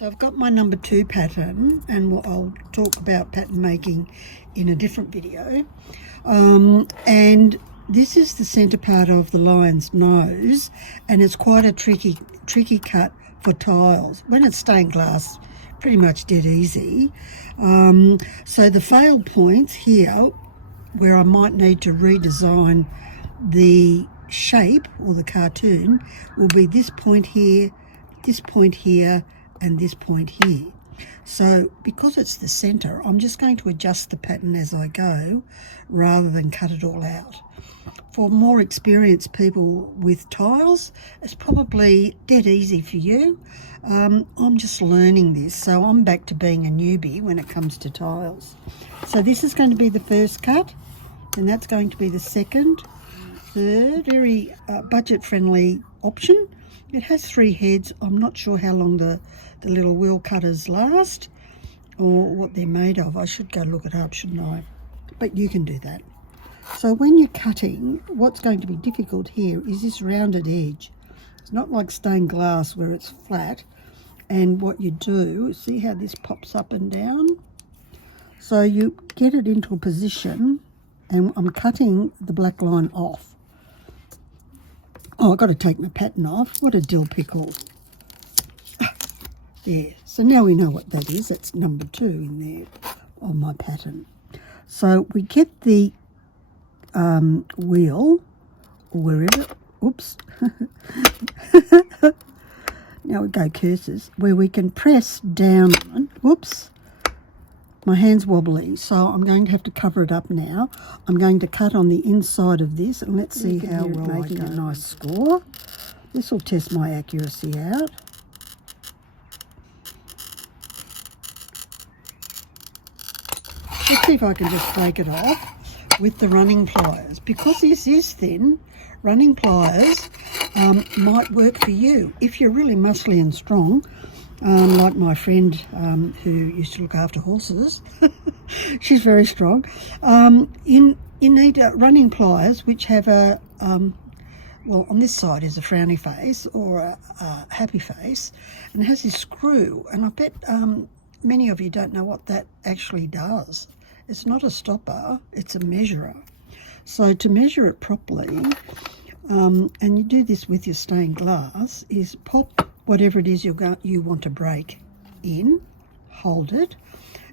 So I've got my number 2 pattern, and I'll talk about pattern making in a different video. And this is the centre part of the lion's nose, and it's quite a tricky cut for tiles. When it's stained glass, pretty much dead easy. So the failed points here, where I might need to redesign the shape or the cartoon, will be this point here, and this point here. So because it's the centre, I'm just going to adjust the pattern as I go rather than cut it all out. For more experienced people with tiles, it's probably dead easy for you. I'm just learning this, so I'm back to being a newbie when it comes to tiles. So this is going to be the first cut, and that's going to be the second, third, very budget-friendly option. It has 3 heads. I'm not sure how long the little wheel cutters last or what they're made of. I should go look it up, shouldn't I? But you can do that. So when you're cutting, what's going to be difficult here is this rounded edge. It's not like stained glass where it's flat. And what you do, see how this pops up and down? So you get it into a position, and I'm cutting the black line off. Oh, I've got to take my pattern off. What a dill pickle. There. So now we know what that is. That's number 2 in there on my pattern. So we get the wheel, or wherever. Oops. Now we go cursors, where we can press down. Whoops. My hand's wobbly, so I'm going to have to cover it up now. I'm going to cut on the inside of this, and let's see how well making a nice score. This will test my accuracy out. Let's see if I can just flake it off with the running pliers. Because this is thin, running pliers might work for you if you're really muscly and strong. Like my friend who used to look after horses. She's very strong. You need running pliers which have a, well, on this side is a frowny face or a happy face, and it has this screw, and I bet many of you don't know what that actually does. It's not a stopper, it's a measurer. So to measure it properly, and you do this with your stained glass, is pop whatever it is you want to break in, hold it,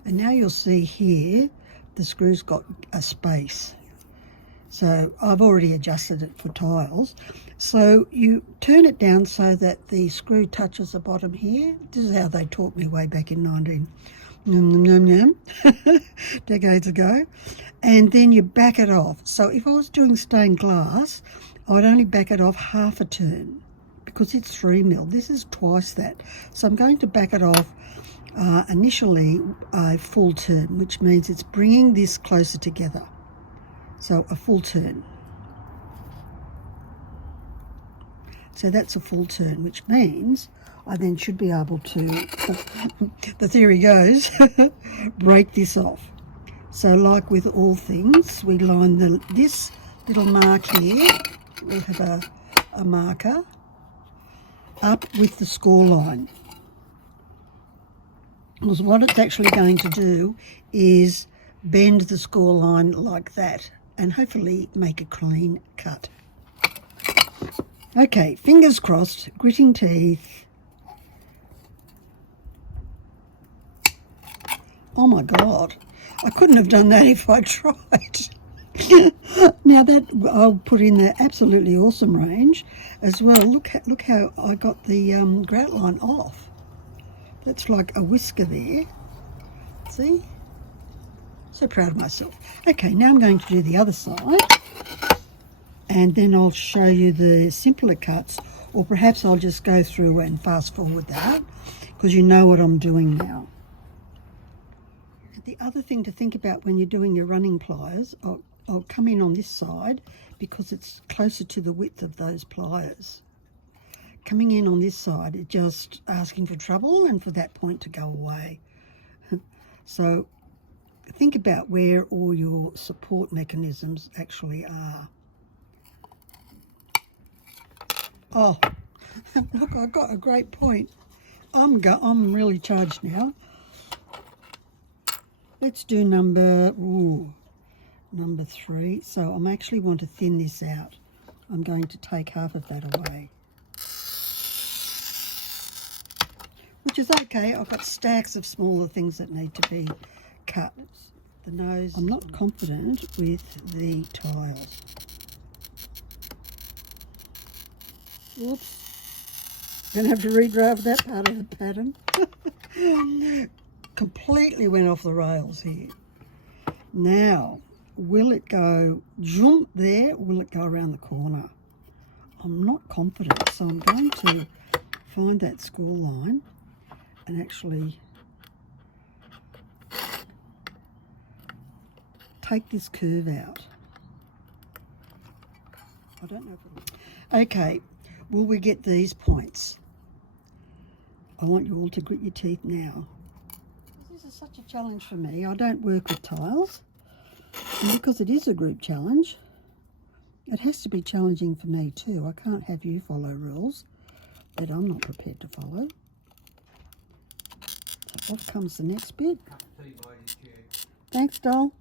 and now you'll see here the screw's got a space. So I've already adjusted it for tiles. So you turn it down so that the screw touches the bottom here. This is how they taught me way back in decades ago. And then you back it off. So if I was doing stained glass, I would only back it off half a turn, because it's 3mm. This is twice that. So I'm going to back it off initially a full turn, which means it's bringing this closer together. So a full turn. So that's a full turn, which means I then should be able to, the theory goes, break this off. So like with all things, we line this little mark here, we'll have a marker, up with the score line. Because what it's actually going to do is bend the score line like that and hopefully make a clean cut. Okay, fingers crossed, gritting teeth. Oh my God, I couldn't have done that if I tried. Now that I'll put in the absolutely awesome range as well. Look how I got the grout line off. That's like a whisker there. See? So proud of myself. Okay, now I'm going to do the other side, and then I'll show you the simpler cuts, or perhaps I'll just go through and fast forward that, because you know what I'm doing now. The other thing to think about when you're doing your running pliers, I'll come in on this side because it's closer to the width of those pliers. Coming in on this side is just asking for trouble and for that point to go away. So think about where all your support mechanisms actually are. Oh, look, I got a great point. I'm really charged now. Let's do number 3. So I actually want to thin this out. I'm going to take half of that away, which is okay. I've got stacks of smaller things that need to be cut. The nose, I'm not confident with the tiles. Whoops. Gonna have to redraft that part of the pattern. Completely went off the rails here. Now, will it go jump there, or will it go around the corner? I'm not confident, so I'm going to find that school line and actually take this curve out. I don't know if it'll... Okay, will we get these points? I want you all to grit your teeth now. This is such a challenge for me. I don't work with tiles, and because it is a group challenge, it has to be challenging for me too. I can't have you follow rules that I'm not prepared to follow. So off comes the next bit. Thanks, doll.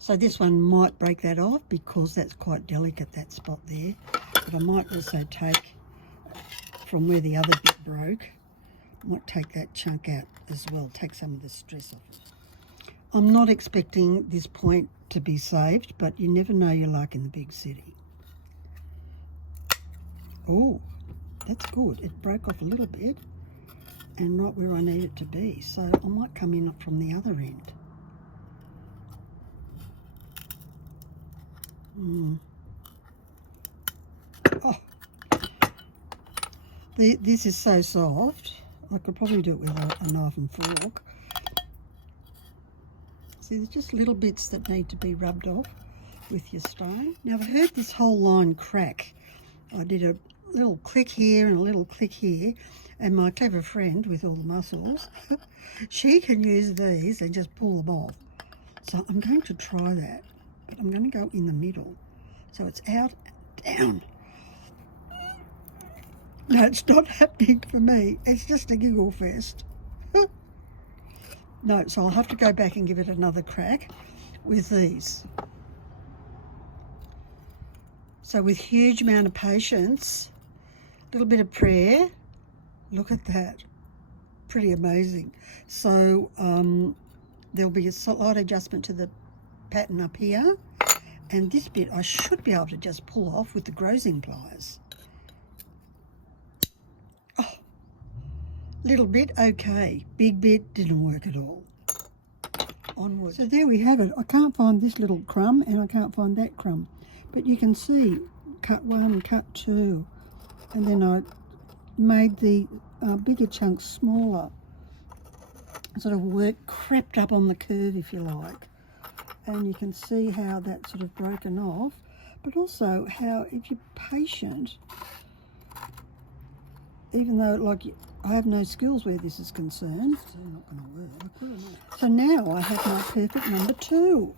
So this one might break that off because that's quite delicate, that spot there. But I might also take, from where the other bit broke, I might take that chunk out as well, take some of the stress off it. I'm not expecting this point to be saved, but you never know your luck in the big city. Oh, that's good. It broke off a little bit and right where I need it to be. So I might come in from the other end. Oh, this is so soft. I could probably do it with a knife and fork. See, there's just little bits that need to be rubbed off with your stone. Now, I've heard this whole line crack. I did a little click here and a little click here, and my clever friend with all the muscles, she can use these and just pull them off. So I'm going to try that. But I'm going to go in the middle. So it's out and down. No, it's not happening for me. It's just a giggle fest. No, so I'll have to go back and give it another crack with these. So with huge amount of patience, a little bit of prayer, look at that. Pretty amazing. So there'll be a slight adjustment to the pattern up here, and this bit I should be able to just pull off with the grosing pliers. Oh, little bit okay, big bit didn't work at all. Onward. So there we have it. I can't find this little crumb and I can't find that crumb, but you can see cut 1, cut 2, and then I made the bigger chunks smaller, sort of crept up on the curve, if you like. And you can see how that's sort of broken off, but also how if you're patient, even though I have no skills where this is concerned, it's not going to work. So now I have my perfect number 2.